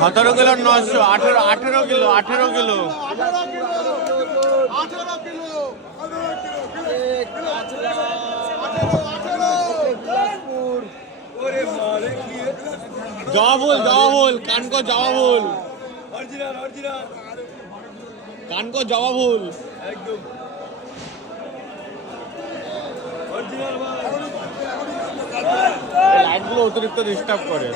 সতেরো kilo 900, 18 kilo 18 kilo. জবাবুল কানকো জবাবুল, কানকো জবাবুল একদম লাইটগুলো অতিরিক্ত ডিস্টার্ব করে।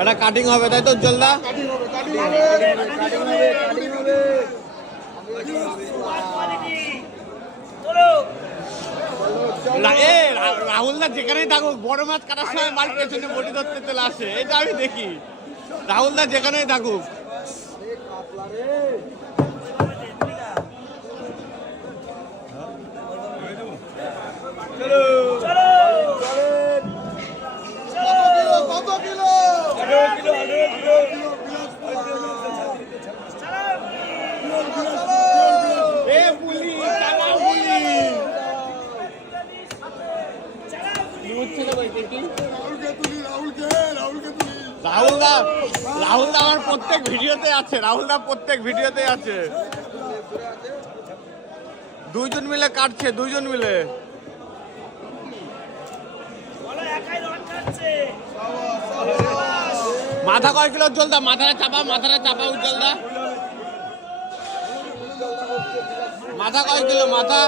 এটা কাটিং হবে তাই তো জলদা? রাহুলদা যেখানেই থাকুক বড় মাছ কাটার সময় মাল পেছনে বটি ধরতে চলে আসে, এটা আমি দেখি। রাহুলদা যেখানেই থাকুক। রাহুলদা আমার প্রত্যেক ভিডিওতে আছে, রাহুলদা প্রত্যেক ভিডিওতে আছে। দুইজন মিলে কাটছে, দুইজন মিলে। মাথা কয় কিলো জলদা? মাথাটা চাপা উজ্জ্বলদা। মাথা কয় কিলো মাথা?